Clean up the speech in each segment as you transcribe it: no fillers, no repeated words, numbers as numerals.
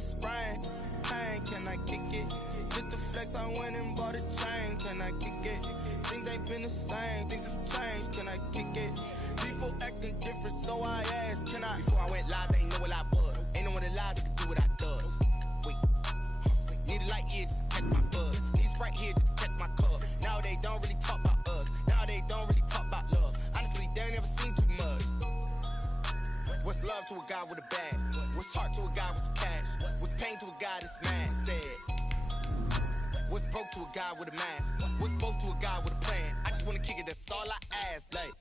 a sprain. Pain, can I kick it? Just the flex, I went and bought a chain. Can I kick it? Things ain't been the same, things have changed. Can I kick it? People acting different, so I asked, can I? Before I went live, they ain't know what I was. Ain't no one alive that could do what I does. Wait, need a light here just to catch my buzz. Need Sprite here just to catch my cup. Now they don't really talk about us. Now they don't really talk about love. Honestly, they ain't never seen too much. What's love to a guy with a bag? What's heart to a guy with some cash? What's pain to a guy that's mad? Said. What's broke to a guy with a mask? What's both to a guy with a plan? I just wanna kick it, that's all I ask. Like,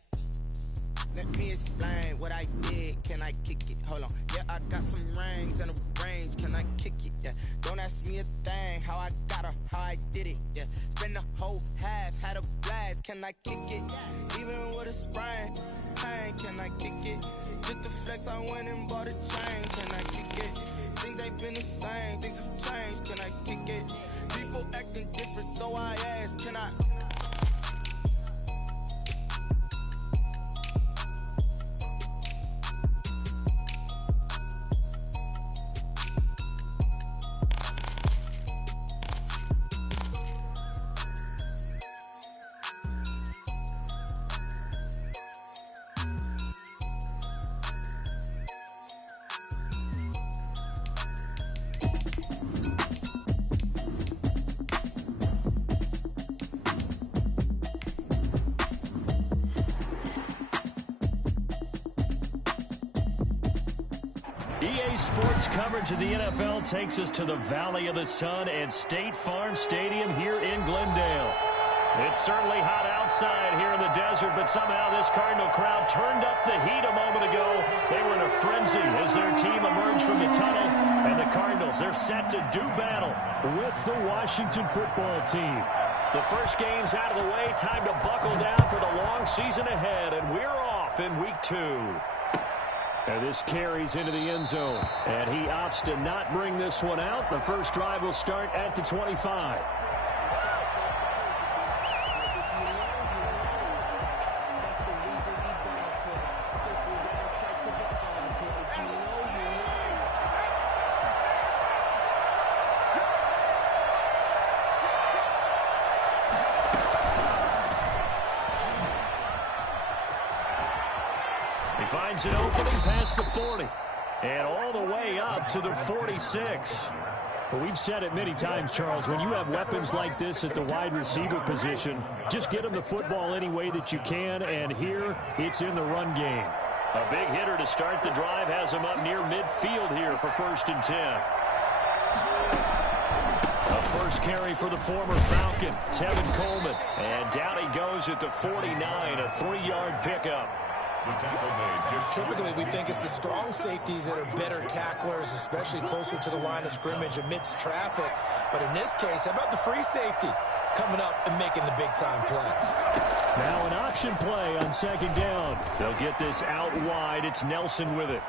let me explain what I did. Can I kick it? Hold on. Yeah, I got some rings and a range. Can I kick it? Yeah. Don't ask me a thing. How I got her, how I did it. Yeah. Spend the whole half, had a blast. Can I kick it? Even with a sprain. Pain, can I kick it? Just the flex, I went and bought a chain. Can I kick it? Things ain't been the same, things have changed. Can I kick it? People acting different, so I asked, can I? EA Sports coverage of the NFL takes us to the Valley of the Sun and State Farm Stadium here in Glendale. It's certainly hot outside here in the desert, but somehow this Cardinal crowd turned up the heat a moment ago. They were in a frenzy as their team emerged from the tunnel, and the Cardinals, they're set to do battle with the Washington football team. The first game's out of the way, time to buckle down for the long season ahead, and we're off in week 2. And this carries into the end zone, and he opts to not bring this one out. The first drive will start at the 25. Finds an opening past the 40 and all the way up to the 46. Well, we've said it many times, Charles, when you have weapons like this at the wide receiver position, just get them the football any way that you can, and here it's in the run game. A big hitter to start the drive has him up near midfield here for 1st and 10. A first carry for the former Falcon, Tevin Coleman, and down he goes at the 49, a 3-yard pickup. Typically, we think it's the strong safeties that are better tacklers, especially closer to the line of scrimmage amidst traffic. But in this case, how about the free safety coming up and making the big-time play? Now an option play on 2nd down. They'll get this out wide. It's Nelson with it.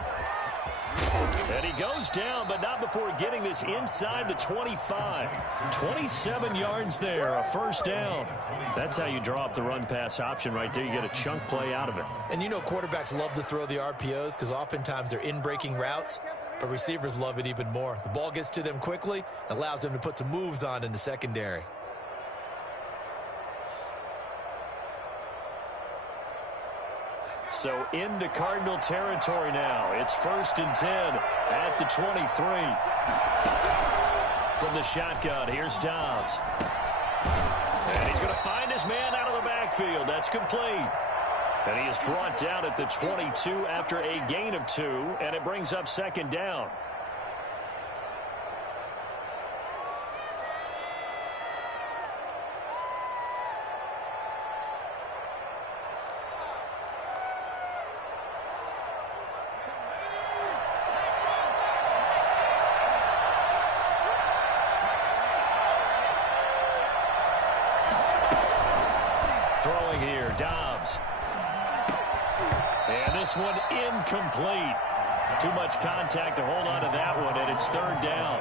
And he goes down, but not before getting this inside the 25. 27 yards there, a 1st down. That's how you draw up the run-pass option right there. You get a chunk play out of it. And you know quarterbacks love to throw the RPOs because oftentimes they're in-breaking routes, but receivers love it even more. The ball gets to them quickly, allows them to put some moves on in the secondary. So into Cardinal territory now. It's 1st and 10 at the 23. From the shotgun, here's Dobbs. And he's going to find his man out of the backfield. That's complete. And he is brought down at the 22 after a gain of 2, and it brings up 2nd down. Throwing here, Dobbs. And this one incomplete. Too much contact to hold on to that one, and it's 3rd down.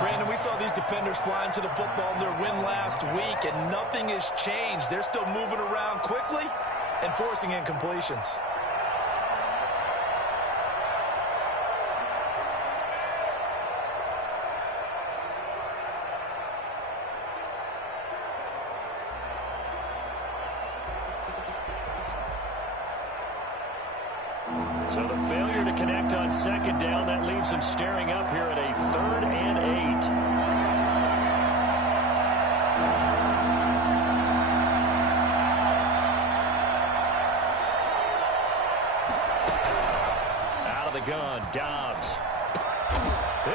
Brandon, we saw these defenders flying to the football in their win last week, and nothing has changed. They're still moving around quickly and forcing incompletions. So the failure to connect on second down, that leaves him staring up here at a 3rd and 8. Out of the gun, Dobbs.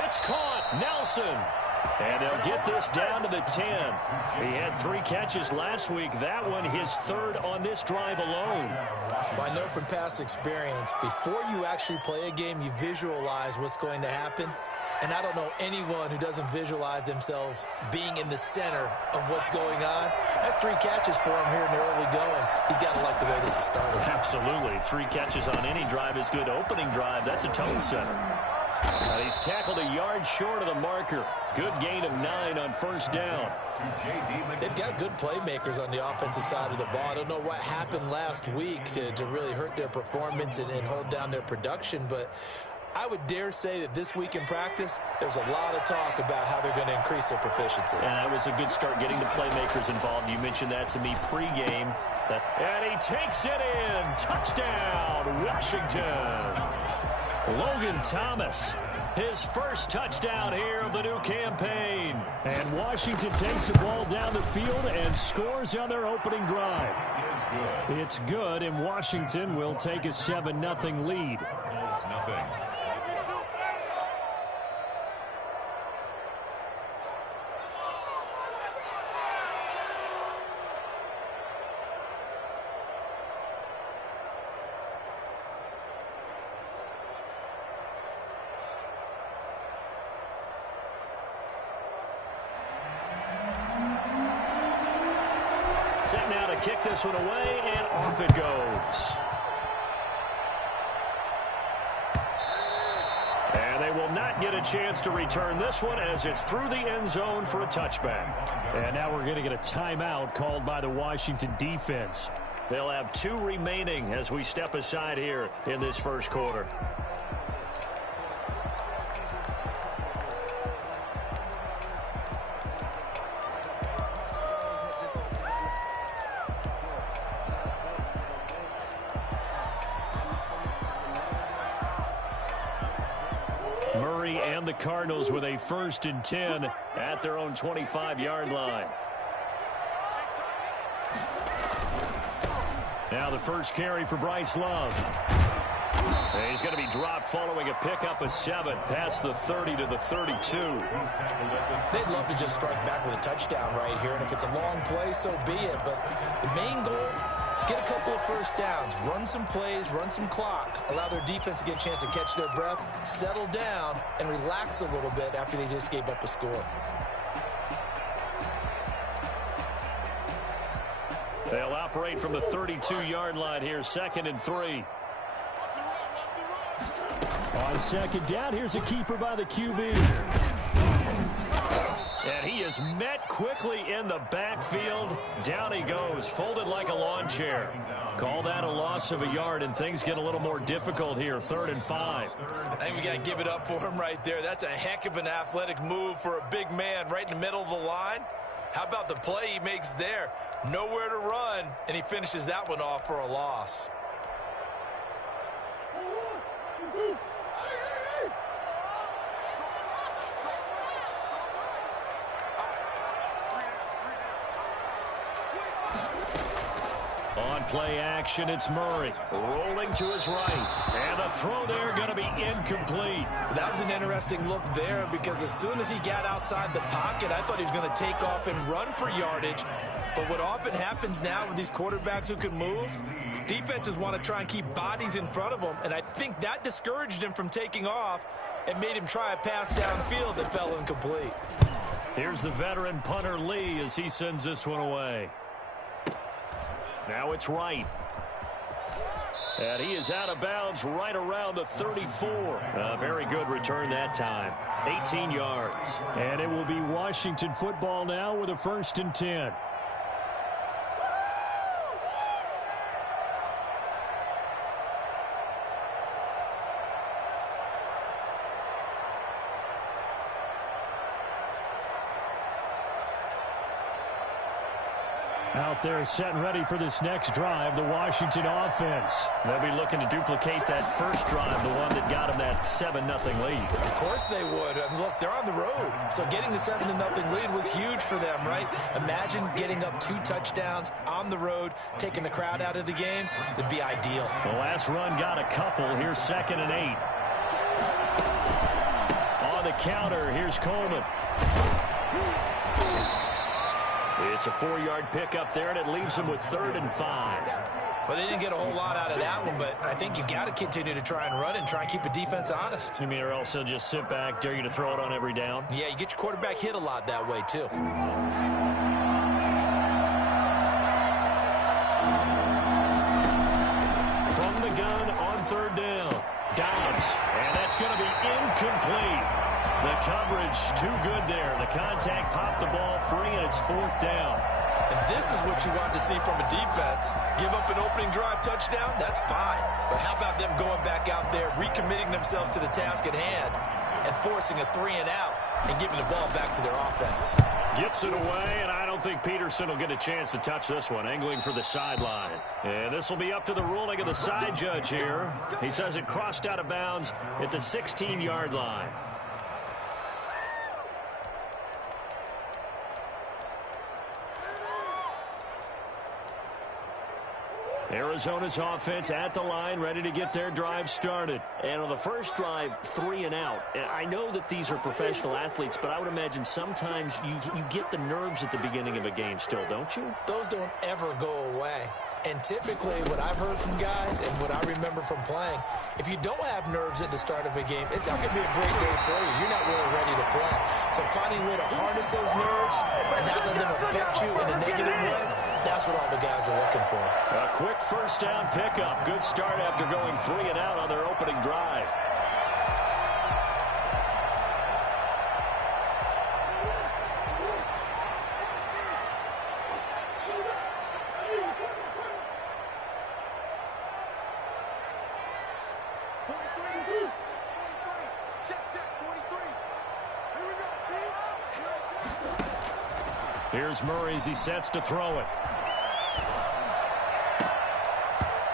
It's caught. Nelson. And they'll get this down to the 10. He had 3 catches last week. That one his 3rd on this drive alone. Well, I know from past experience, before you actually play a game, you visualize what's going to happen. And I don't know anyone who doesn't visualize themselves being in the center of what's going on. That's 3 catches for him here in the early going. He's got to like the way this is starting. Absolutely. 3 catches on any drive is good. Opening drive, that's a tone setter. And he's tackled a yard short of the marker. Good gain of 9 on first down. They've got good playmakers on the offensive side of the ball. I don't know what happened last week to really hurt their performance and hold down their production, but I would dare say that this week in practice, there's a lot of talk about how they're going to increase their proficiency. Yeah, that was a good start getting the playmakers involved. You mentioned that to me pregame. And he takes it in. Touchdown, Washington. Logan Thomas, his first touchdown here of the new campaign. And Washington takes the ball down the field and scores on their opening drive. It's good, and Washington will take a 7-0 lead. Set now to kick this one away, and off it goes. And they will not get a chance to return this one as it's through the end zone for a touchback. And now we're going to get a timeout called by the Washington defense. They'll have 2 remaining as we step aside here in this first quarter. Murray and the Cardinals with a 1st and 10 at their own 25-yard line. Now the first carry for Bryce Love. And he's going to be dropped following a pickup of 7 past the 30 to the 32. They'd love to just strike back with a touchdown right here, and if it's a long play, so be it. But the main goal, get a couple of first downs, run some plays, run some clock, allow their defense to get a chance to catch their breath, settle down, and relax a little bit after they just gave up a score. They'll operate from the 32-yard line here, 2nd and 3. On 2nd down, here's a keeper by the QB. And he is met quickly in the backfield. Down he goes, folded like a lawn chair. Call that a loss of a yard, and things get a little more difficult here, 3rd and 5. I think we got to give it up for him right there. That's a heck of an athletic move for a big man right in the middle of the line. How about the play he makes there? Nowhere to run, and he finishes that one off for a loss. On play action, it's Murray rolling to his right. And the throw there going to be incomplete. That was an interesting look there because as soon as he got outside the pocket, I thought he was going to take off and run for yardage. But what often happens now with these quarterbacks who can move, defenses want to try and keep bodies in front of them. And I think that discouraged him from taking off and made him try a pass downfield that fell incomplete. Here's the veteran punter Lee as he sends this one away. Now it's Wright. And he is out of bounds right around the 34. A very good return that time. 18 yards. And it will be Washington football now with a 1st and 10. Out there set and ready for this next drive, the Washington offense. They'll be looking to duplicate that first drive, the one that got them that 7-0 lead. Of course they would. And look, they're on the road. So getting the 7-0 lead was huge for them, right? Imagine getting up 2 touchdowns on the road, taking the crowd out of the game. It'd be ideal. The last run got a couple. Here's 2nd and 8. On the counter, here's Coleman. It's a 4-yard pickup there, and it leaves them with 3rd and 5. Well, they didn't get a whole lot out of that one, but I think you got to continue to try and run and try and keep the defense honest. You mean, or else they'll just sit back, dare you to throw it on every down? Yeah, you get your quarterback hit a lot that way, too. From the gun on 3rd down. Dobbs, and that's going to be incomplete. The coverage too good there. The contact popped the ball free, and it's 4th down. And this is what you want to see from a defense. Give up an opening drive touchdown, that's fine. But how about them going back out there, recommitting themselves to the task at hand, and forcing a 3-and-out and giving the ball back to their offense? Gets it away, and I don't think Peterson will get a chance to touch this one, angling for the sideline. And this will be up to the ruling of the side judge here. He says it crossed out of bounds at the 16-yard line. Arizona's offense at the line, ready to get their drive started. And on the first drive, 3 and out. And I know that these are professional athletes, but I would imagine sometimes you get the nerves at the beginning of a game still, don't you? Those don't ever go away. And typically what I've heard from guys and what I remember from playing, if you don't have nerves at the start of a game, it's not going to be a great day for you. You're not really ready to play. So finding a way to harness those nerves and not let them affect you in a negative way, that's what all the guys are looking for. A quick first down pickup. Good start after going 3 and out on their opening drive. Here's Murray as he sets to throw it.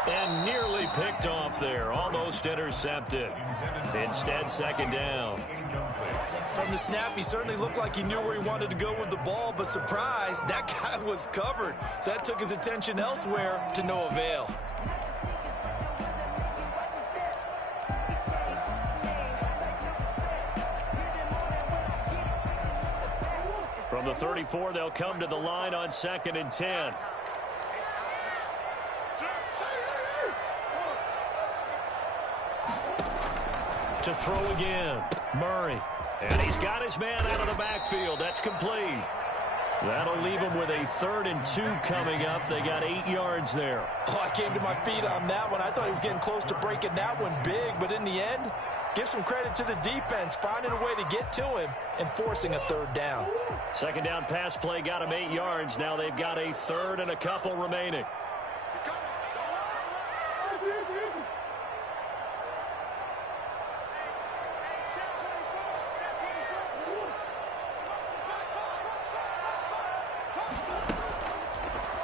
And nearly picked off there. Almost intercepted. Instead, 2nd down. From the snap, he certainly looked like he knew where he wanted to go with the ball, but surprise, that guy was covered. So that took his attention elsewhere to no avail. From the 34, they'll come to the line on 2nd and 10. To throw again, Murray. And he's got his man out of the backfield. That's complete. That'll leave him with a 3rd and 2 coming up. They got 8 yards there. Oh, I came to my feet on that one. I thought he was getting close to breaking that one big, but in the end, give some credit to the defense, finding a way to get to him and forcing a 3rd down. 2nd down pass play got him 8 yards. Now they've got a 3rd and a couple remaining.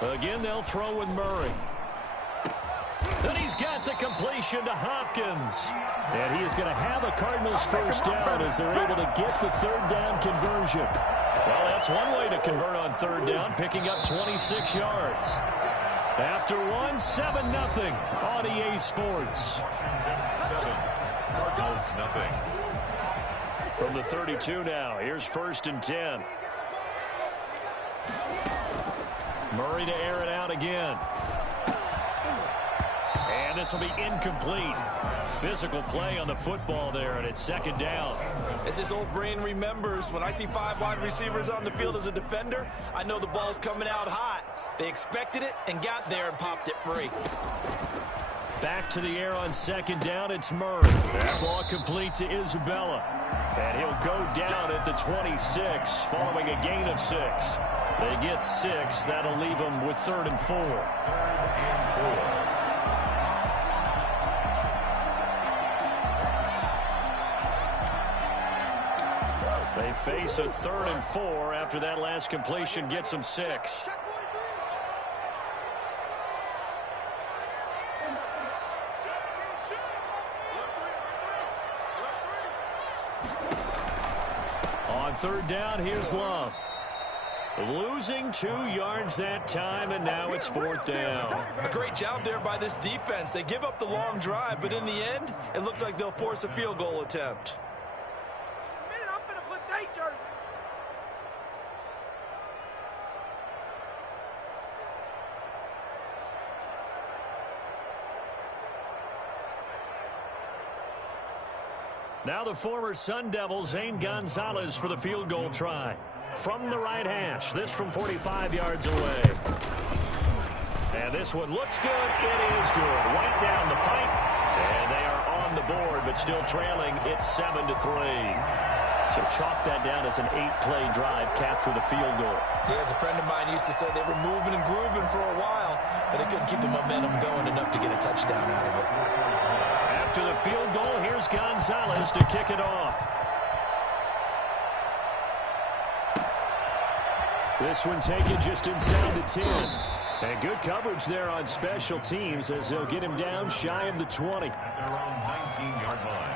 Again, they'll throw with Murray. And he's got the completion to Hopkins. And he is going to have a Cardinals first down as they're able to get the 3rd down conversion. Well, that's one way to convert on 3rd down, picking up 26 yards. After 1, 7-0 on EA Sports. 7, Cardinals nothing. From the 32 now, here's 1st and 10. Murray to air it out again. And this will be incomplete. Physical play on the football there, and it's 2nd down. As his old brain remembers, when I see 5 wide receivers on the field as a defender, I know the ball's coming out hot. They expected it and got there and popped it free. Back to the air on 2nd down, it's Murray. That ball complete to Isabella. And he'll go down at the 26 following a gain of 6. They get 6. That'll leave them with 3rd and 4. They face a 3rd and 4 after that last completion gets them 6. On third down, here's Love. Losing 2 yards that time, and now it's fourth down. A great job there by this defense. They give up the long drive, but in the end, it looks like they'll force a field goal attempt. Now the former Sun Devil, Zane Gonzalez, for the field goal try. From the right hash, this from 45 yards away. And this one looks good. It is good. Right down the pipe. And they are on the board, but still trailing. It's 7-3. So chalk that down as an 8-play drive, capture the field goal. Yeah, as a friend of mine used to say, they were moving and grooving for a while, but they couldn't keep the momentum going enough to get a touchdown out of it. After the field goal, here's Gonzalez to kick it off. This one taken just inside the 10. And good coverage there on special teams as they'll get him down shy of the 20. At their own 19-yard line.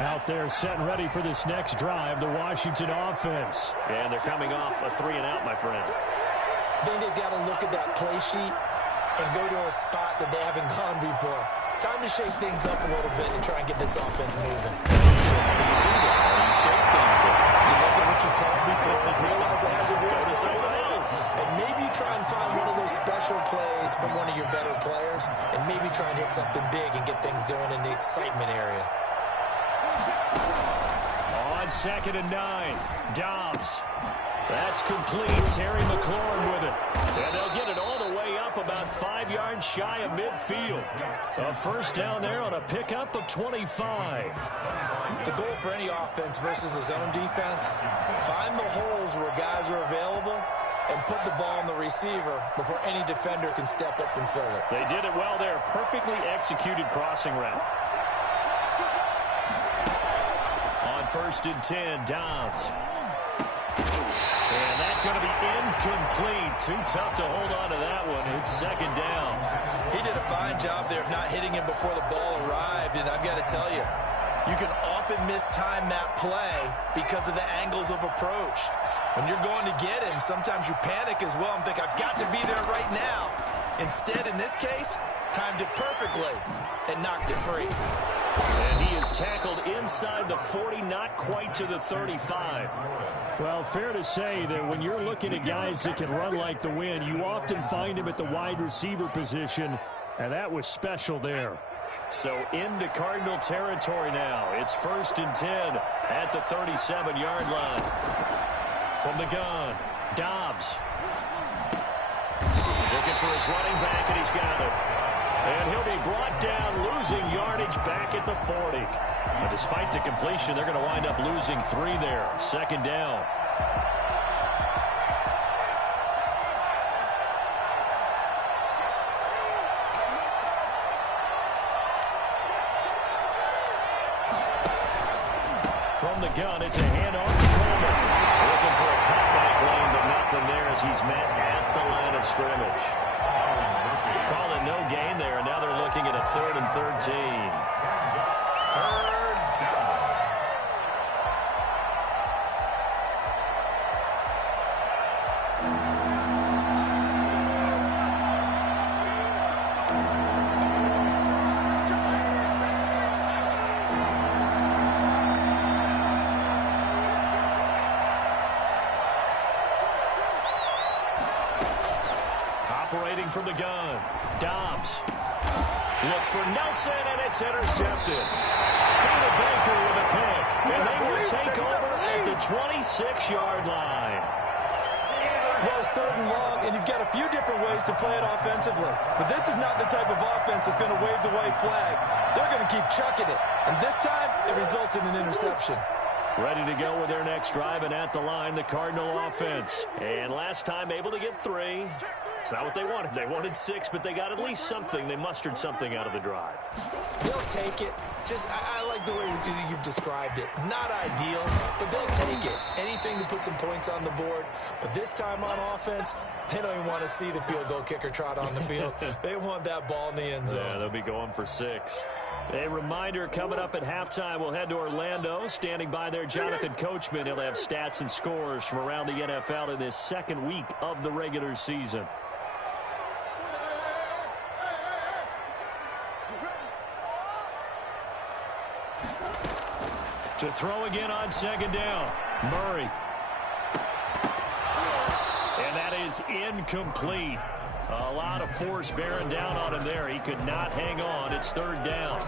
Out there set and ready for this next drive, the Washington offense. And they're coming off a 3-and-out, my friend. I think they've got to look at that play sheet and go to a spot that they haven't gone before. Time to shake things up a little bit and try and get this offense moving. You look at what you've called before, realize it hasn't worked to someone else. And maybe try and find one of those special plays from one of your better players and maybe try and hit something big and get things going in the excitement area. On 2nd and 9, Dobbs. That's complete. Terry McLaurin with it. And they'll get it all the way up about 5 yards shy of midfield. A first down there on a pickup of 25. The goal for any offense versus a zone defense, find the holes where guys are available and put the ball on the receiver before any defender can step up and fill it. They did it well there. Perfectly executed crossing route. On 1st and 10, Dobbs. And that's going to be incomplete. Too tough to hold on to that one. It's 2nd down. He did a fine job there of not hitting him before the ball arrived. And I've got to tell you, you can often mistime that play because of the angles of approach. When you're going to get him, sometimes you panic as well and think, I've got to be there right now. Instead, in this case, timed it perfectly and knocked it free. And he is tackled inside the 40, not quite to the 35. Well, fair to say that when you're looking at guys that can run like the wind, you often find him at the wide receiver position, and that was special there. So into Cardinal territory now. It's 1st and 10 at the 37-yard line. From the gun, Dobbs. Looking for his running back, and he's got it. And he'll be brought down, losing yardage back at the 40. And despite the completion, they're going to wind up losing 3 there. 2nd down. From the gun, it's a handoff to Coleman. Looking for a cutback lane, but nothing there as he's met at the line of scrimmage. Call it no gain there, and now they're looking at a 3rd and 13. Operating from the gun, Dobbs looks for Nelson, and it's intercepted. David Baker with a pick, and they will take over at the 26-yard line. Well, it's 3rd and long, and you've got a few different ways to play it offensively. But this is not the type of offense that's going to wave the white flag. They're going to keep chucking it. And this time, it results in an interception. Ready to go with their next drive, and at the line, the Cardinal offense. And last time, able to get 3. It's not what they wanted. They wanted 6, but they got at least something. They mustered something out of the drive. They'll take it. I like the way you've described it. Not ideal, but they'll take it. Anything to put some points on the board. But this time on offense, they don't even want to see the field goal kicker trot on the field. They want that ball in the end zone. Yeah, they'll be going for 6. A reminder, coming up at halftime, we'll head to Orlando. Standing by there, Jonathan Coachman. He'll have stats and scores from around the NFL in this second week of the regular season. To throw again on second down, Murray. And that is incomplete. A lot of force bearing down on him there. He could not hang on. It's third down.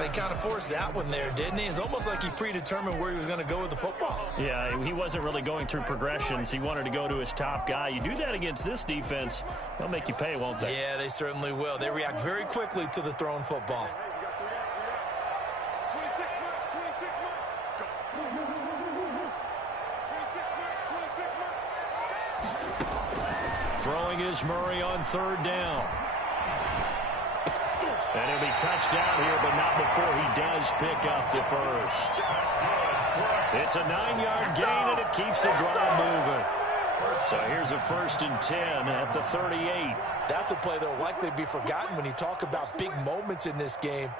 He kind of forced that one there, didn't he? It's almost like he predetermined where he was going to go with the football. Yeah, he wasn't really going through progressions. He wanted to go to his top guy. You do that against this defense, they'll make you pay, won't they? Yeah, they certainly will. They react very quickly to the thrown football. Throwing is Murray on third down. And he'll be touched down here, but not before he does pick up the first. It's a 9-yard gain, and it keeps the drive moving. So here's a 1st and 10 at the 38. That's a play that will likely be forgotten when you talk about big moments in this game.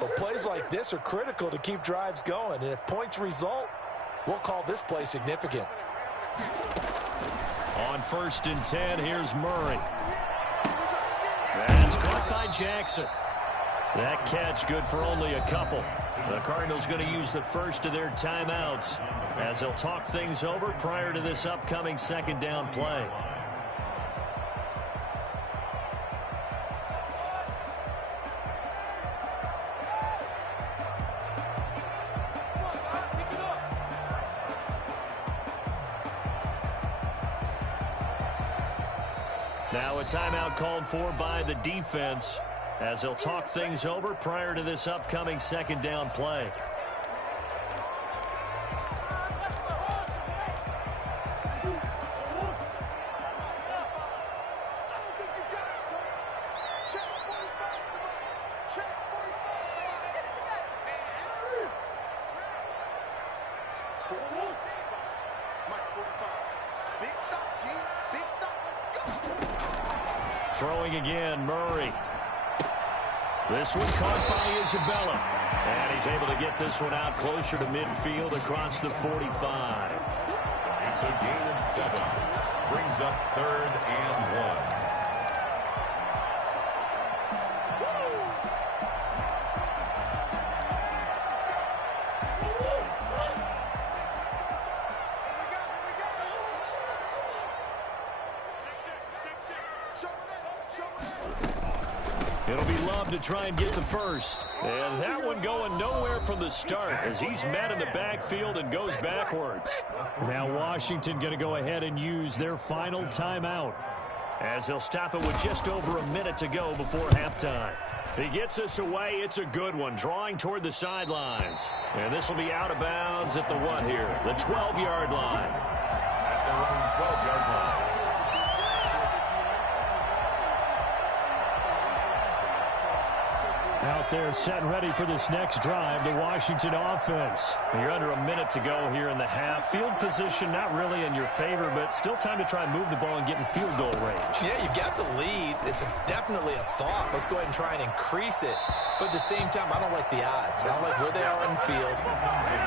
But plays like this are critical to keep drives going. And if points result, we'll call this play significant. On 1st and 10, here's Murray. That's caught by Jackson. That catch good for only a couple. The Cardinals going to use the first of their timeouts as they'll talk things over prior to this upcoming second down play. Now a timeout called for by the defense as they'll talk things over prior to this upcoming second down play. Throwing again, Murray. This one caught by Isabella. And he's able to get this one out closer to midfield across the 45. It's a gain of 7. Brings up 3rd and 1. It'll be Love to try and get the first. And that one going nowhere from the start as he's met in the backfield and goes backwards. Now Washington going to go ahead and use their final timeout as they'll stop it with just over a minute to go before halftime. He gets us away. It's a good one, drawing toward the sidelines. And this will be out of bounds at the what here? The 12-yard line. At their own 12-yard line. Out there set and ready for this next drive, the Washington offense. You're under a minute to go here in the half. Field position not really in your favor, but still time to try and move the ball and get in field goal range. Yeah, you've got the lead. It's definitely a thought. Let's go ahead and try and increase it. But at the same time, I don't like the odds. I don't like where they are on the field.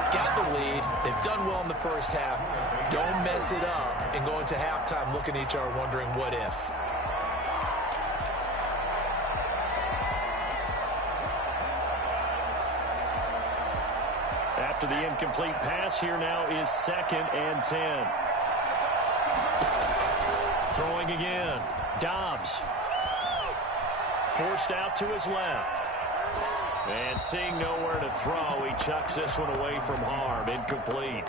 Got the lead. They've done well in the first half. Don't mess it up and go into halftime looking at each other wondering what if. After the incomplete pass, here now is 2nd and 10. Throwing again. Dobbs. Forced out to his left. And seeing nowhere to throw, he chucks this one away from harm. Incomplete.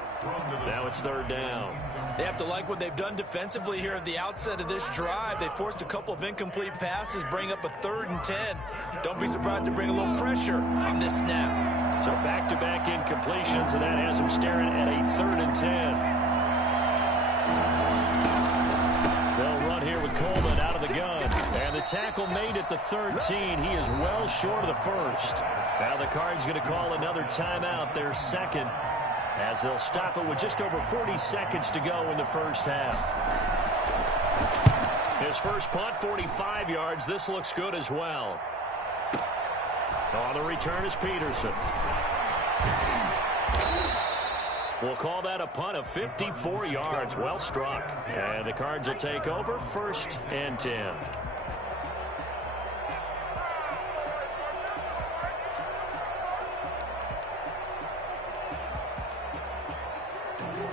Now it's 3rd down. They have to like what they've done defensively here at the outset of this drive. They forced a couple of incomplete passes, bring up a 3rd and 10. Don't be surprised to bring a little pressure on this snap. So back-to-back incompletions, and that has him staring at a 3rd and 10. They'll run here with Coleman out of the gun. And the tackle made at the 13. He is well short of the first. Now the Cards going to call another timeout, their second, as they'll stop it with just over 40 seconds to go in the first half. His first punt, 45 yards. This looks good as well. On the return is Peterson. We'll call that a punt of 54 yards. Well struck. And the Cards will take over, 1st and 10.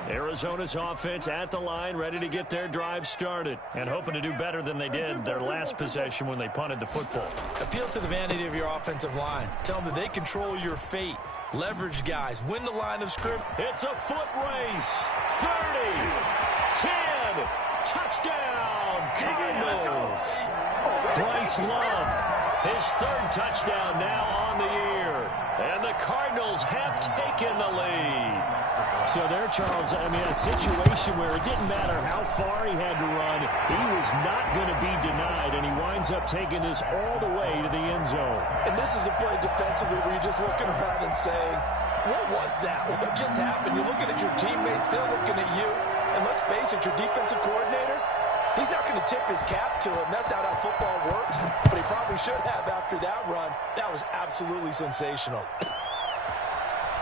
Arizona's offense at the line, ready to get their drive started, and hoping to do better than they did their last possession when they punted the football. Appeal to the vanity of your offensive line. Tell them that they control your fate. Leverage guys. Win the line of scrimmage. It's a foot race. 30, 10, touchdown, Cardinals. Bryce Love, his 3rd touchdown now on the year. And the Cardinals have taken the lead. So there, Charles, I mean, a situation where it didn't matter how far he had to run, he was not going to be denied, and he winds up taking this all the way to the end zone. And this is a play defensively where you're just looking around and saying, what was that? What just happened? You're looking at your teammates, they're looking at you. And let's face it, your defensive coordinator, he's not going to tip his cap to him. That's not how football works, but he probably should have after that run. That was absolutely sensational.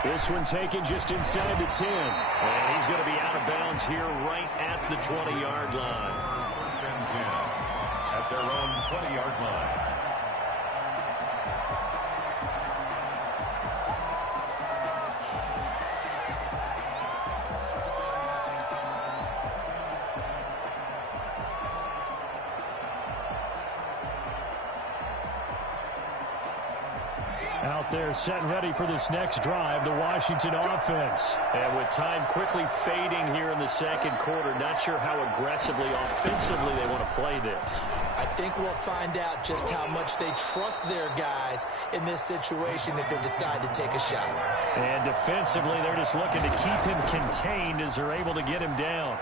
This one taken just inside the 10. And he's going to be out of bounds here right at the 20-yard line. 1st and 10 at their own 20-yard line. Out there set and ready for this next drive, the Washington offense. And with time quickly fading here in the 2nd quarter, not sure how aggressively, offensively they want to play this. I think we'll find out just how much they trust their guys in this situation if they decide to take a shot. And defensively, they're just looking to keep him contained as they're able to get him down.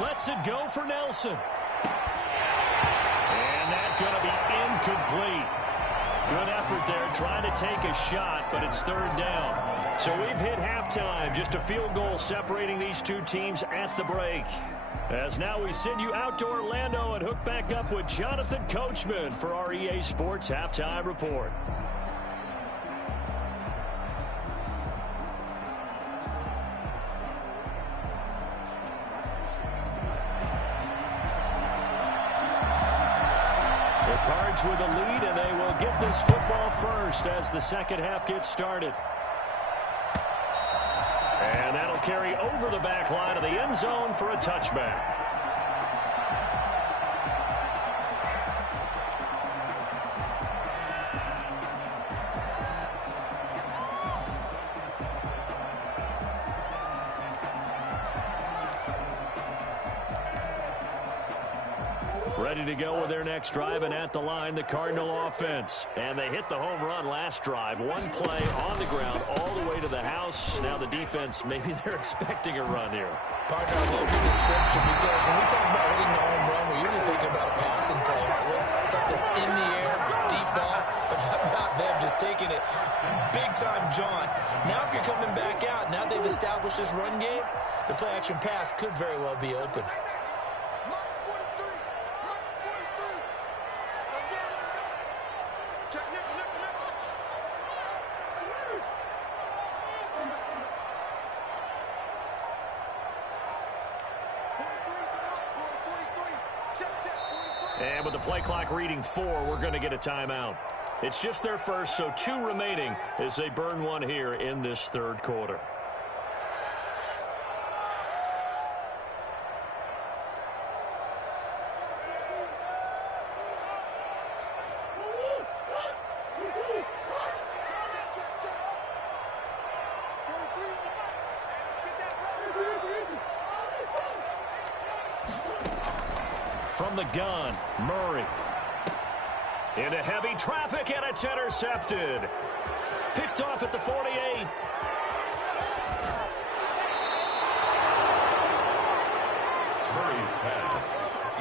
Lets it go for Nelson. And that's going to be incomplete. Good effort there, trying to take a shot, but it's 3rd down. So we've hit halftime, just a field goal separating these two teams at the break. As now we send you out to Orlando and hook back up with Jonathan Coachman for our EA Sports Halftime Report. Cards with a lead, and they will get this football first as the 2nd half gets started. And that'll carry over the back line of the end zone for a touchback. Ready to go with their next drive, and at the line, the Cardinal offense. And they hit the home run last drive. One play on the ground all the way to the house. Now the defense, maybe they're expecting a run here. Partner, I love the description because when we talk about hitting the home run, we're usually thinking about a passing play. Something in the air, deep ball. But how about them just taking it big-time jaunt? Now if you're coming back out, now they've established this run game, the play-action pass could very well be open. And with the play clock reading 4, we're going to get a timeout. It's just their first, so 2 remaining as they burn one here in this 3rd quarter. From the gun, Murray. Into heavy traffic, and it's intercepted. Picked off at the 48. Murray's pass.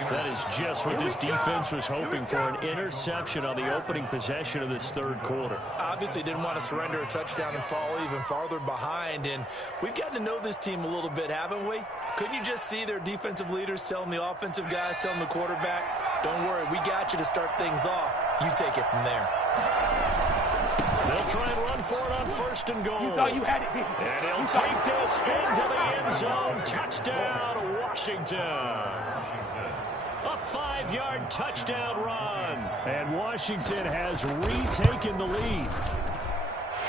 That is just what this defense was hoping for, an interception on the opening possession of this third quarter. Obviously didn't want to surrender a touchdown and fall even farther behind, and we've gotten to know this team a little bit, haven't we? Couldn't you just see their defensive leaders telling the offensive guys, telling the quarterback, don't worry, we got you to start things off. You take it from there. They'll try and run for it on first and goal. You thought you had it, didn't you? And he'll take this into the end zone. Touchdown, Washington. A 5-yard touchdown run. And Washington has retaken the lead.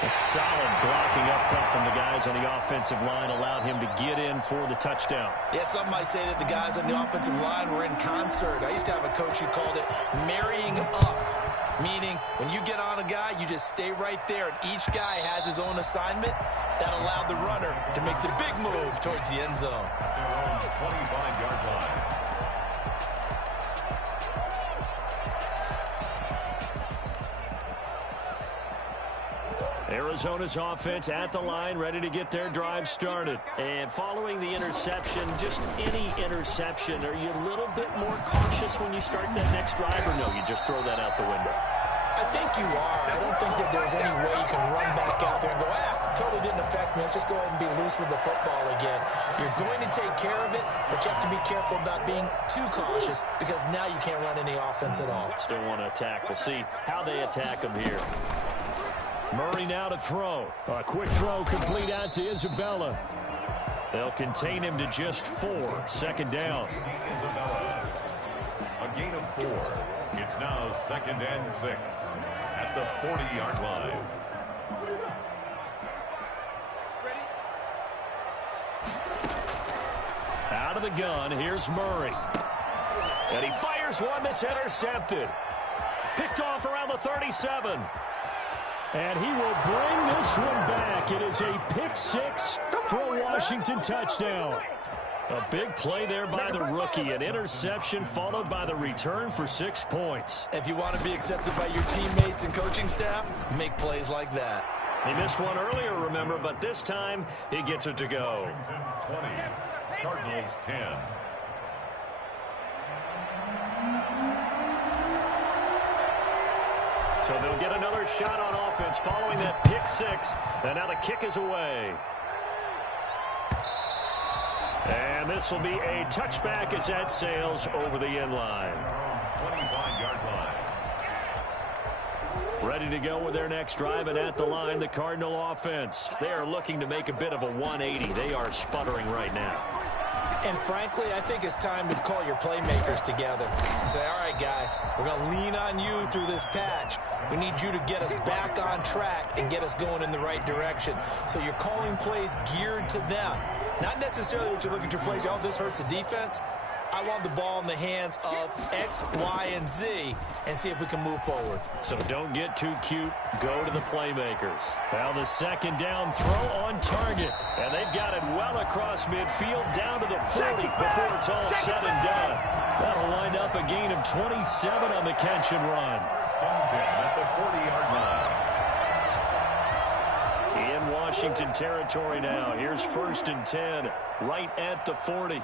A solid blocking up front from the guys on the offensive line allowed him to get in for the touchdown. Yeah, some might say that the guys on the offensive line were in concert. I used to have a coach who called it marrying up, meaning when you get on a guy, you just stay right there, and each guy has his own assignment. That allowed the runner to make the big move towards the end zone. They're on the 25-yard line. Arizona's offense at the line, ready to get their drive started. And following the interception, just any interception, are you a little bit more cautious when you start that next drive, or no, you just throw that out the window? I think you are. I don't think that there's any way you can run back out there and go, totally didn't affect me. Let's just go ahead and be loose with the football again. You're going to take care of it, but you have to be careful about being too cautious because now you can't run any offense at all. Still want to attack. We'll see how they attack them here. Murray now to throw. A quick throw complete out to Isabella. They'll contain him to just 4. Second down. Isabella. A gain of 4. It's now 2nd and 6 at the 40-yard line. Out of the gun, here's Murray. And he fires one that's intercepted. Picked off around the 37. And he will bring this one back. It is a pick 6 for a Washington touchdown. A big play there by the rookie. An interception followed by the return for 6 points. If you want to be accepted by your teammates and coaching staff, make plays like that. He missed one earlier, remember, but this time he gets it to go. 20. Cardinals 10. So they'll get another shot on offense following that pick 6. And now the kick is away. And this will be a touchback as that sails over the end line. 25-yard line. Ready to go with their next drive, and at the line, the Cardinal offense. They are looking to make a bit of a 180. They are sputtering right now. And frankly, I think it's time to call your playmakers together and say, all right, guys, we're going to lean on you through this patch. We need you to get us back on track and get us going in the right direction. So you're calling plays geared to them. Not necessarily what you look at your plays, oh, this hurts the defense. I want the ball in the hands of X, Y, and Z and see if we can move forward. So don't get too cute. Go to the playmakers. Now the second down throw on target. And they've got it well across midfield down to the 40 before it's all said and done. That'll line up a gain of 27 on the catch and run. At the 40-yard line. In Washington territory now. Here's 1st and 10 right at the 40.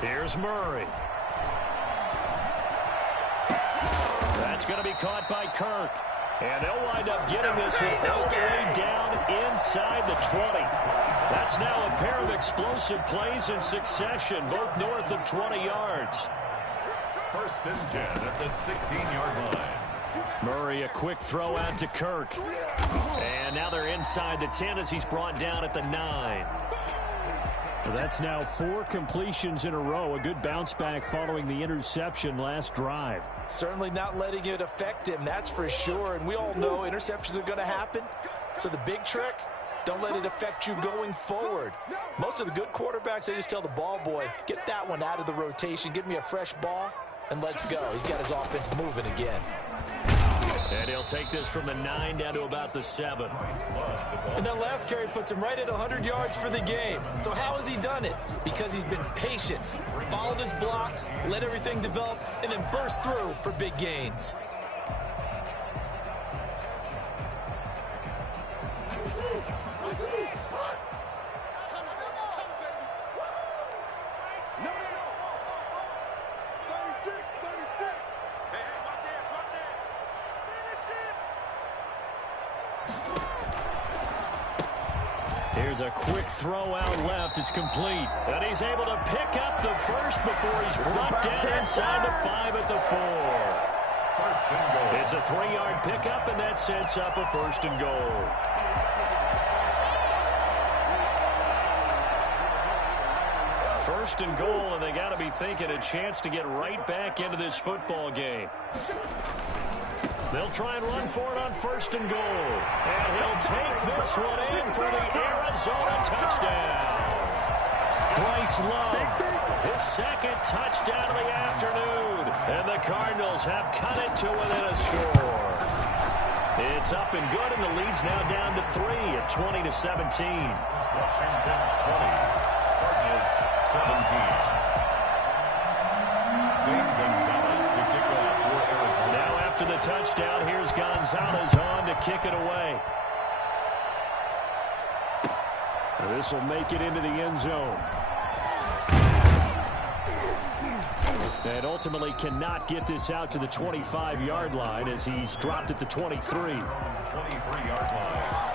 Here's Murray. That's going to be caught by Kirk. And they'll wind up getting this one all the way down inside the 20. That's now a pair of explosive plays in succession, both north of 20 yards. 1st and 10 at the 16-yard line. Murray, a quick throw out to Kirk. And now they're inside the 10 as he's brought down at the 9. Well, that's now 4 completions in a row. A good bounce back following the interception last drive. Certainly not letting it affect him, that's for sure. And we all know interceptions are going to happen. So the big trick, don't let it affect you going forward. Most of the good quarterbacks, they just tell the ball boy, get that one out of the rotation, give me a fresh ball, and let's go. He's got his offense moving again. And he'll take this from the 9 down to about the 7. And that last carry puts him right at 100 yards for the game. So how has he done it? Because he's been patient, followed his blocks, let everything develop, and then burst through for big gains. Here's a quick throw out left. It's complete. And he's able to pick up the first before he's brought down inside the 5 at the 4. First and goal. It's a 3-yard pickup, and that sets up a first and goal. First and goal, and they got to be thinking a chance to get right back into this football game. They'll try and run for it on first and goal. And he'll take this one in for the Arizona touchdown. Bryce Love, his second touchdown of the afternoon. And the Cardinals have cut it to within a score. It's up and good, and the lead's now down to 3 at 20-17. Washington 20. Cardinals 17. Zane Gonzalez to kick off for Arizona. Now after the touchdown, here's Gonzalez on to kick it away. This will make it into the end zone. And ultimately cannot get this out to the 25-yard line as he's dropped at the 23. 23-yard line.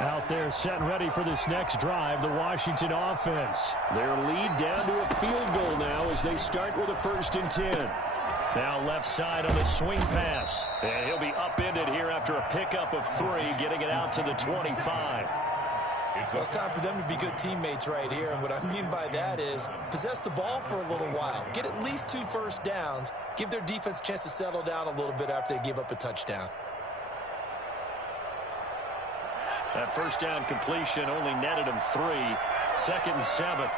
Out there set and ready for this next drive, the Washington offense. Their lead down to a field goal now as they start with a 1st and 10. Now left side on the swing pass. And he'll be upended here after a pickup of 3, getting it out to the 25. Well, it's time for them to be good teammates right here, and what I mean by that is possess the ball for a little while, get at least 2 first downs, give their defense a chance to settle down a little bit after they give up a touchdown. That first down completion only netted him 3. 2nd and 7.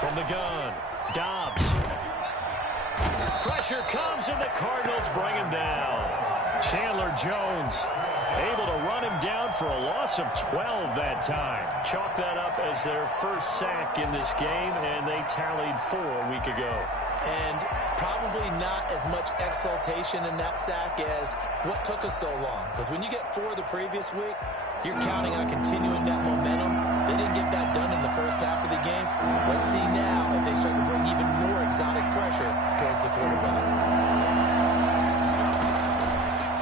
From the gun, Dobbs. Pressure comes, and the Cardinals bring him down. Chandler Jones able to run him down for a loss of 12 that time. Chalk that up as their first sack in this game, and they tallied 4 a week ago. And probably not as much exultation in that sack as what took us so long. Because when you get 4 the previous week, you're counting on continuing that momentum. They didn't get that done in the first half of the game. Let's see now if they start to bring even more exotic pressure towards the quarterback.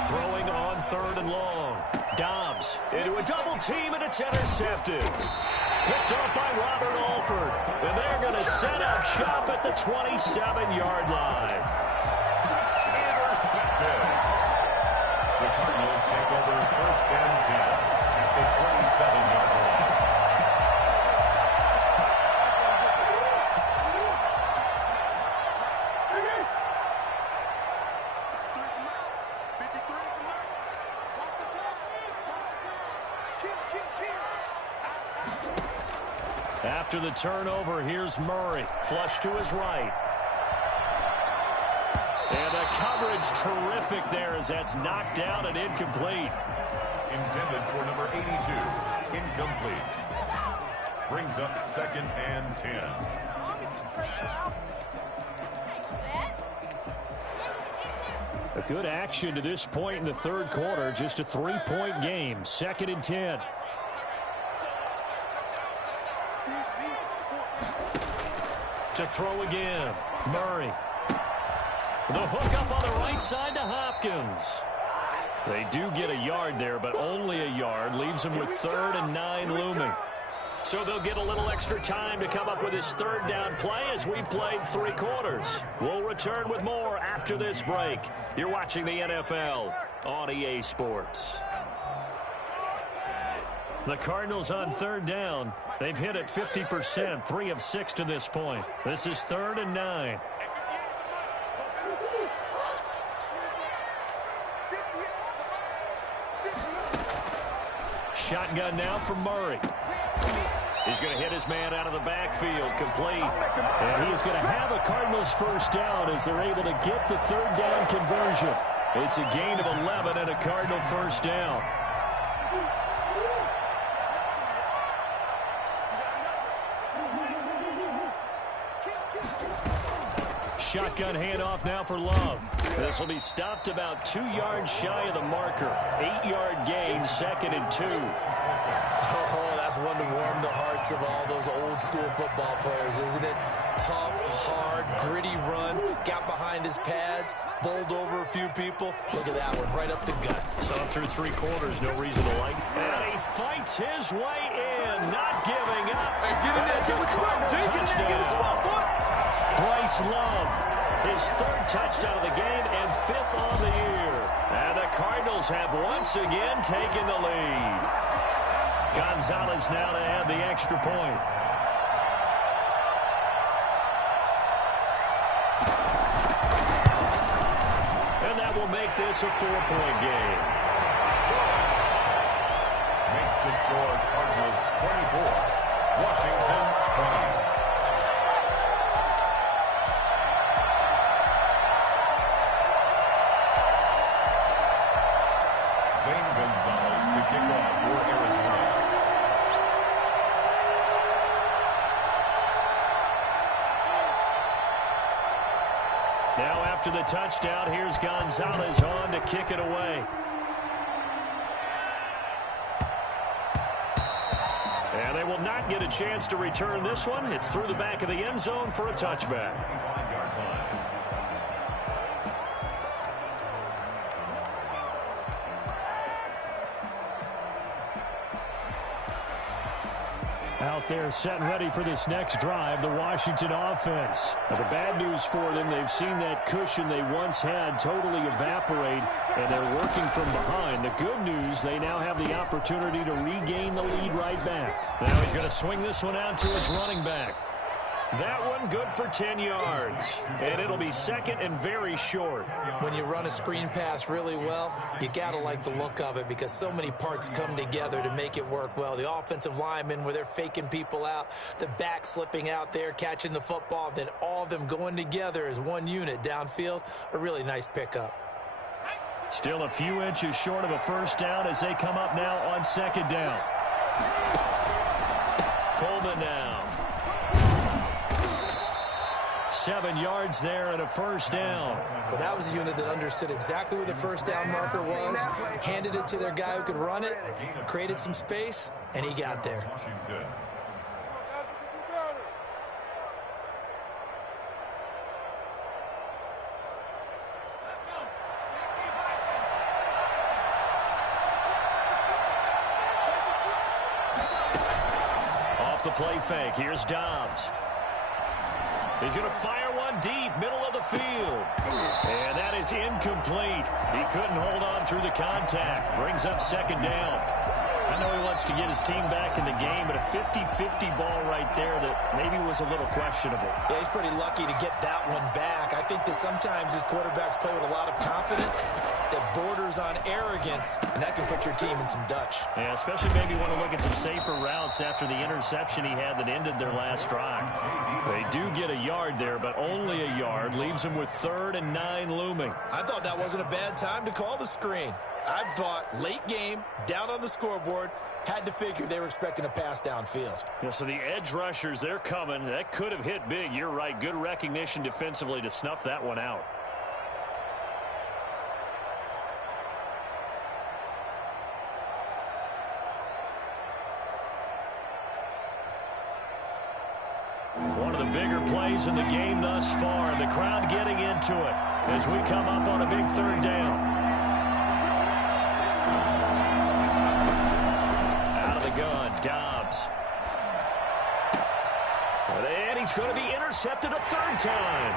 Throwing on 3rd and long. Dobbs into a double team, and it's intercepted. Picked off by Robert Alford. And they're going to set up shop at the 27-yard line. Intercepted. The Cardinals take over 1st and 10 at the 27-yard line. After the turnover, here's Murray. Flush to his right. And the coverage terrific there as that's knocked down and incomplete. Intended for number 82. Incomplete. Brings up 2nd and 10. A good action to this point in the 3rd quarter. Just a 3-point game. 2nd and 10. To throw again. Murray. The hook up on the right side to Hopkins. They do get a yard there, but only a yard. Leaves them with 3rd and 9 looming. So they'll get a little extra time to come up with his 3rd down play as we've played 3 quarters. We'll return with more after this break. You're watching the NFL on EA Sports. The Cardinals on 3rd down. They've hit it 50%, 3 of 6 to this point. This is 3rd and 9. Shotgun now for Murray. He's going to hit his man out of the backfield, complete. And he's going to have a Cardinals first down as they're able to get the third down conversion. It's a gain of 11 and a Cardinal first down. Shotgun handoff now for Love. This will be stopped about 2 yards shy of the marker. 8-yard gain, 2nd and 2. Oh, that's one to warm the hearts of all those old school football players, isn't it? Tough, hard, gritty run. Got behind his pads, bowled over a few people. Look at that one, right up the gut. Saw him through 3 quarters, no reason to like. And he fights his way in, not giving up. Hey, get in there, That's a Cardinal touchdown. Bryce Love, his 3rd touchdown of the game and 5th on the year. And the Cardinals have once again taken the lead. Gonzalez now to add the extra point. And that will make this a 4-point game. Makes the score Cardinals 24, Washington 20. Gonzalez to kick off for Arizona. Now after the touchdown, here's Gonzalez on to kick it away. And they will not get a chance to return this one. It's through the back of the end zone for a touchback. Out there set and ready for this next drive, the Washington offense. Now, the bad news for them, they've seen that cushion they once had totally evaporate, and they're working from behind. The good news, they now have the opportunity to regain the lead right back. Now he's going to swing this one out to his running back. That one good for 10 yards. And it'll be 2nd and very short. When you run a screen pass really well, you got to like the look of it because so many parts come together to make it work well. The offensive linemen where they're faking people out, the back slipping out there, catching the football, then all of them going together as one unit downfield. A really nice pickup. Still a few inches short of a first down as they come up now on 2nd down. Coleman now. 7 yards there and a first down. Well, that was a unit that understood exactly where the first down marker was, handed it to their guy who could run it, created some space, and he got there. Off the play fake, here's Dobbs. He's going to fire one deep, middle of the field. And that is incomplete. He couldn't hold on through the contact. Brings up 2nd down. I know he wants to get his team back in the game, but a 50-50 ball right there that maybe was a little questionable. Yeah, he's pretty lucky to get that one back. I think that sometimes his quarterbacks play with a lot of confidence that borders on arrogance, and that can put your team in some Dutch. Yeah, especially maybe want to look at some safer routes after the interception he had that ended their last drive. They do get a yard there, but only a yard. Leaves them with 3rd and 9 looming. I thought that wasn't a bad time to call the screen. I thought late game, down on the scoreboard, had to figure they were expecting a pass downfield. Yeah, so the edge rushers, they're coming. That could have hit big. You're right. Good recognition defensively to snuff that one out. One of the bigger plays in the game thus far. The crowd getting into it as we come up on a big 3rd down. Out of the gun, Dobbs. And he's going to be intercepted a 3rd time.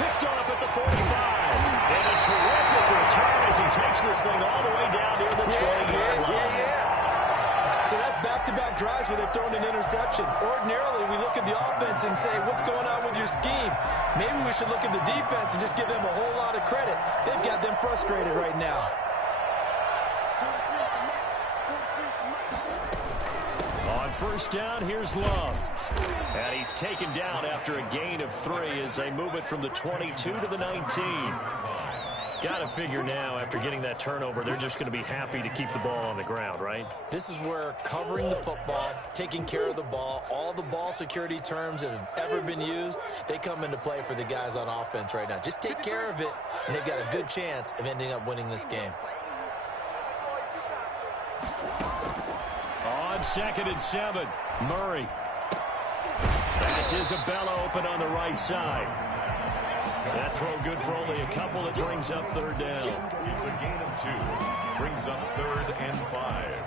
Picked off at the 45. And a terrific return as he takes this thing all the way down near the 20-yard line. So that's back-to-back drives where they've thrown an interception. Ordinarily, we look at the offense and say, what's going on with your scheme? Maybe we should look at the defense and just give them a whole lot of credit. They've got them frustrated right now. first down. Here's Love. And he's taken down after a gain of 3 as they move it from the 22 to the 19. Got to figure now, after getting that turnover, they're just going to be happy to keep the ball on the ground, right? This is where covering the football, taking care of the ball, all the ball security terms that have ever been used, they come into play for the guys on offense right now. Just take care of it, and they've got a good chance of ending up winning this game. On 2nd and 7, Murray. That's Isabella open on the right side. That throw good for only a couple. It brings up 3rd down. It's a gain of 2. Brings up 3rd and 5.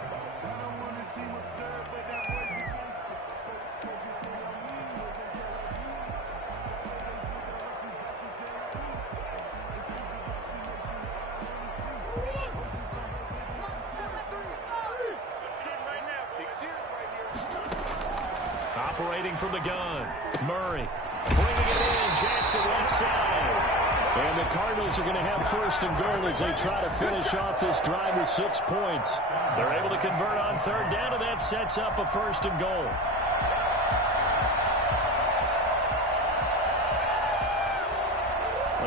Operating from the gun, Murray. Bringing it in, Jackson left side. And the Cardinals are going to have 1st and goal as they try to finish off this drive with 6 points. They're able to convert on 3rd down, and that sets up a 1st and goal.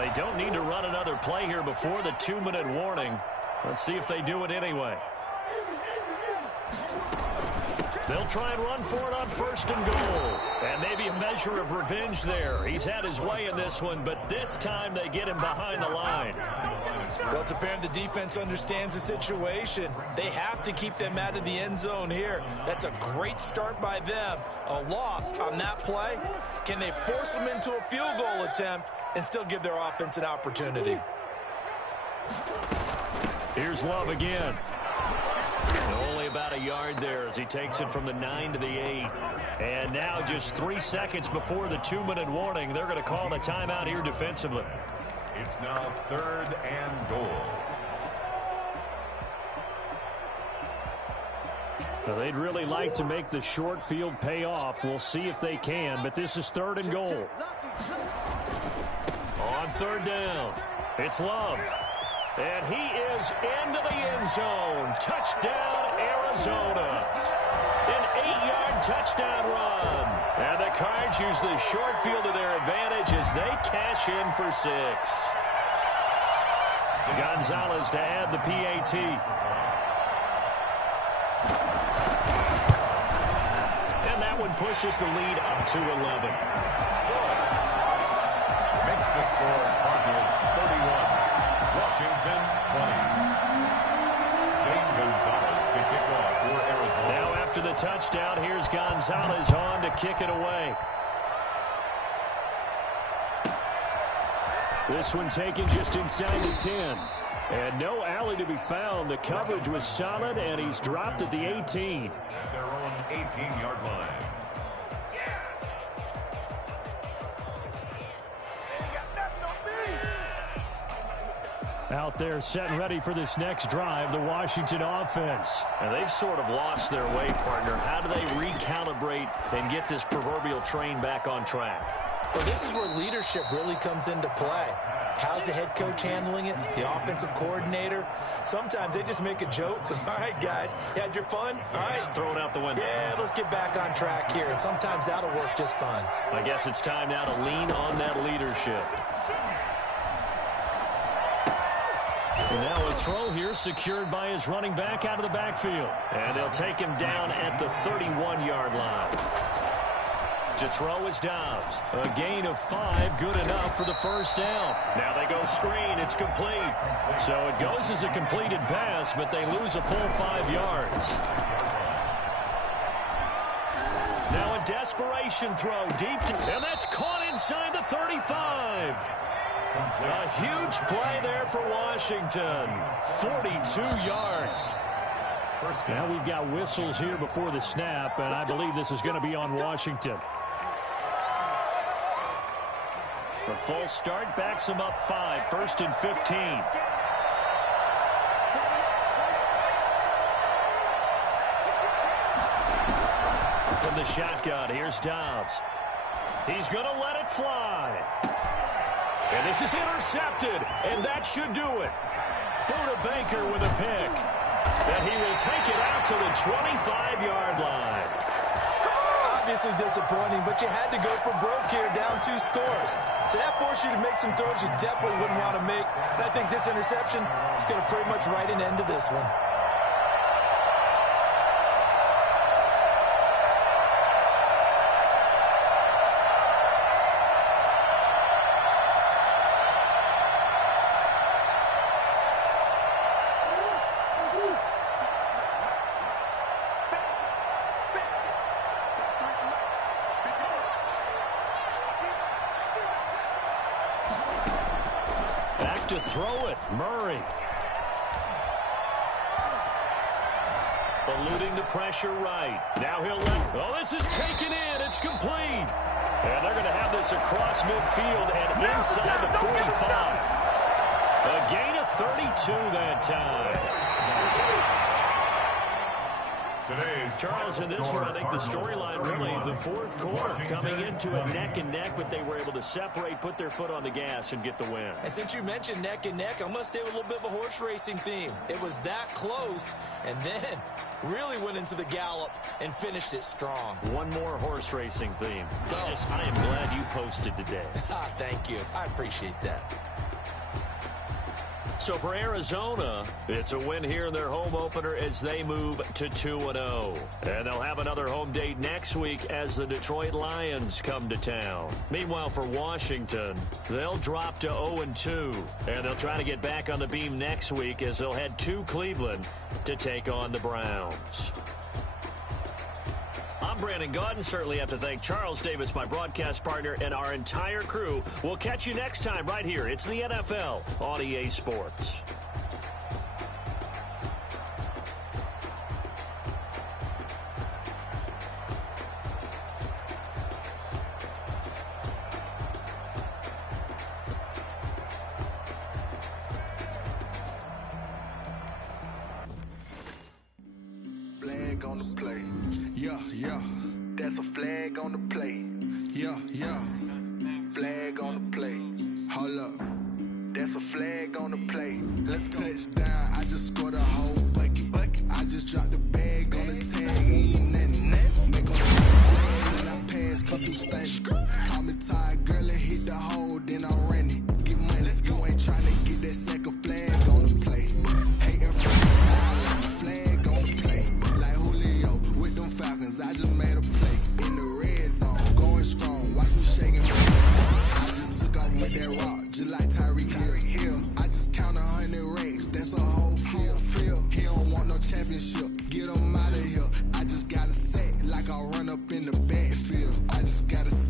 They don't need to run another play here before the 2-minute warning. Let's see if they do it anyway. They'll try and run for it on 1st and goal. And maybe a measure of revenge there. He's had his way in this one, but this time they get him behind the line. Well, it's apparent the defense understands the situation. They have to keep them out of the end zone here. That's a great start by them. A loss on that play. Can they force them into a field goal attempt and still give their offense an opportunity? Here's Love again. Only about a yard there as he takes it from the 9 to the 8. And now just 3 seconds before the 2-minute warning, they're going to call the timeout here defensively. It's now 3rd and goal. Well, they'd really like to make the short field pay off. We'll see if they can, but this is 3rd and goal. On 3rd down, it's Love. And he is into the end zone. Touchdown, Arizona. An 8-yard touchdown run. And the Cards use the short field to their advantage as they cash in for 6. Gonzalez to add the PAT. And that one pushes the lead up to 11. Makes the score Cardinals 31. Washington 20. Zane Gonzalez to kick off for Arizona. Now after the touchdown, here's Gonzalez on to kick it away. This one taken just inside the 10. And no alley to be found. The coverage was solid, and he's dropped at the 18. At their own 18-yard line. Out there set and ready for this next drive, the Washington offense. And they've sort of lost their way, partner. How do they recalibrate and get this proverbial train back on track? Well, this is where leadership really comes into play. How's the head coach handling it? The offensive coordinator? Sometimes they just make a joke. All right, guys, you had your fun? All right. Throw it out the window. Yeah, let's get back on track here. And sometimes that'll work just fine. I guess it's time now to lean on that leadership. And now a throw here secured by his running back out of the backfield. And they'll take him down at the 31-yard line. To throw is Dobbs. A gain of 5, good enough for the 1st down. Now they go screen. It's complete. So it goes as a completed pass, but they lose a full 5 yards. Now a desperation throw deep, and that's caught inside the 35. A huge play there for Washington. 42 yards. Now we've got whistles here before the snap, and I believe this is going to be on Washington. The false start backs him up 5, 1st and 15. From the shotgun, here's Dobbs. He's going to let it fly. And this is intercepted, and that should do it. Buda Baker with a pick. And he will take it out to the 25-yard line. Obviously disappointing, but you had to go for broke here, down 2 scores. So that forced you to make some throws you definitely wouldn't want to make. And I think this interception is going to pretty much write an end to this one. Back to throw it, Murray. Eluding the pressure right. Now he'll let. Oh, this is taken in. It's complete. And they're going to have this across midfield and inside the 45. A gain of 32 that time. Charles, in this one, I think the storyline really, the fourth quarter, coming into a neck-and-neck, but they were able to separate, put their foot on the gas, and get the win. And since you mentioned neck-and-neck, I'm going to stay with a little bit of a horse racing theme. It was that close, and then really went into the gallop and finished it strong. One more horse racing theme. Go. I am glad you posted today. Thank you. I appreciate that. So for Arizona, it's a win here in their home opener as they move to 2-0. And they'll have another home date next week as the Detroit Lions come to town. Meanwhile, for Washington, they'll drop to 0-2. And they'll try to get back on the beam next week as they'll head to Cleveland to take on the Browns. I'm Brandon Gaudin. Certainly have to thank Charles Davis, my broadcast partner, and our entire crew. We'll catch you next time right here. It's the NFL on EA Sports. Flag on the play. Yeah, yeah. That's a flag on the play. Yeah, yeah. Flag on the play. Hold up. That's a flag on the play. Let's go. Touchdown, I just scored a whole